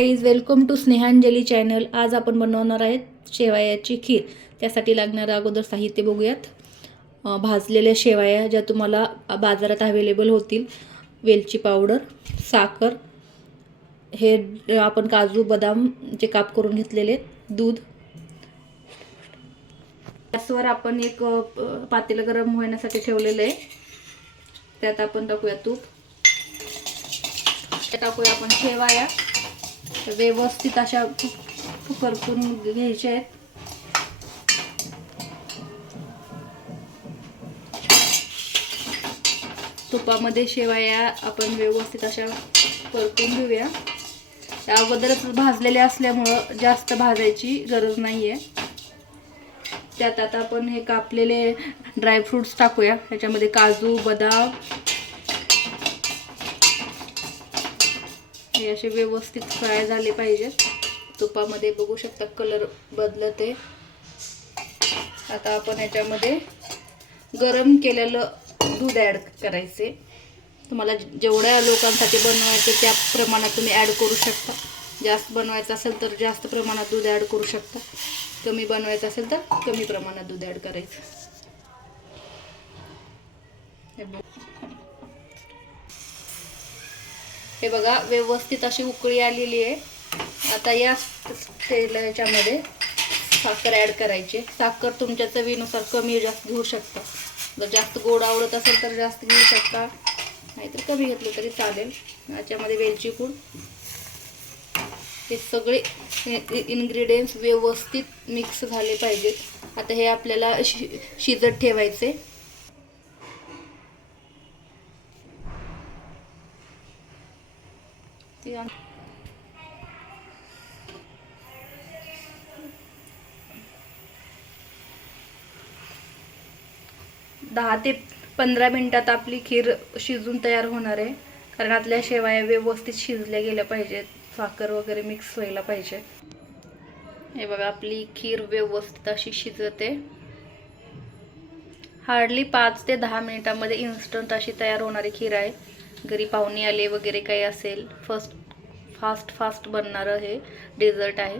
Is welcome to Snehanjali channel आज आपण बनवणार आहेत शेवयाची खीर. त्यासाठी लागणारं अगोदर साहित्य बघूयात. भाजलेल्या शेवया ज्या तुम्हाला बाजारात अवेलेबल होतील. वेलची पावडर साखर हे आपण काजू बदाम जे काप करून घेतलेले दूध. गॅसवर आपण एक प- पातेलं गरम होण्यासाठी ठेवलेलं आहे. त्यात आपण टाकूया तूप. टाकूया आपण शेवया. व्यवस्थित अशा फु- परतून घ्यायच्या आहेत. तुपामध्ये शेवया आपण व्यवस्थित अशा परतून घेऊया. अगोदरच भाजलेल्या असल्यामुळं जास्त भाजायची गरज नाही आहे त्यात आता आपण हे कापलेले ड्रायफ्रुट्स टाकूया. ह्याच्यामध्ये काजू बदाम हे असे व्यवस्थित फ्राय झाले पाहिजेत तुपामध्ये बघू शकता कलर बदलत आहे. आता आपण याच्यामध्ये गरम केलेलं दूध ॲड करायचे. तुम्हाला जेवढ्या लोकांसाठी बनवायचं त्या प्रमाणात तुम्ही ॲड करू शकता. जास्त बनवायचं असेल तर जास्त प्रमाणात दूध ॲड करू शकता. कमी बनवायचं असेल तर कमी प्रमाणात दूध ॲड करायचं. हे बघा व्यवस्थित अशी उकळी आलेली आहे. आता या तेल याच्यामध्ये साखर ॲड करायची साखर तुमच्या चवीनुसार कमी जास्त घेऊ शकता. जर जास्त गोड आवडत असेल तर जास्त घेऊ शकता. नाहीतर कमी घेतलं तरी चालेल. याच्यामध्ये वेलची पूड. हे सगळे इन्ग्रेडियंट्स व्यवस्थित मिक्स झाले पाहिजेत. आता हे आपल्याला शि शिजत ठेवायचे ते दहा ते पंधरा मिनटात आपली खीर शिजून तयार होणार आहे. कारण आतल्या शेवाया व्यवस्थित शिजल्या गेल्या पाहिजेत. साखर वगैरे मिक्स व्हायला पाहिजे. हे बघा आपली खीर व्यवस्थित अशी शिजते. हार्डली पाच ते दहा मिनिटामध्ये इन्स्टंट अशी तयार होणारी खीर आहे. घरी पाहुणे आले वगैरे काही असेल फर्स्ट फास्ट फास्ट बनणारं हे डेझर्ट आहे.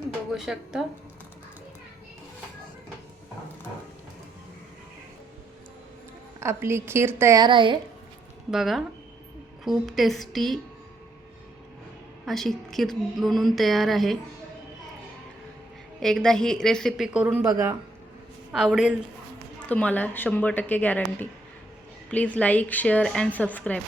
बघू शकता. आपली खीर तयार आहे. बघा खूप टेस्टी अशी खीर बनवून तयार आहे. एकदा ही रेसिपी करून बघा. आवडेल तुम्हाला शंभर टक्के guarantee please like share and subscribe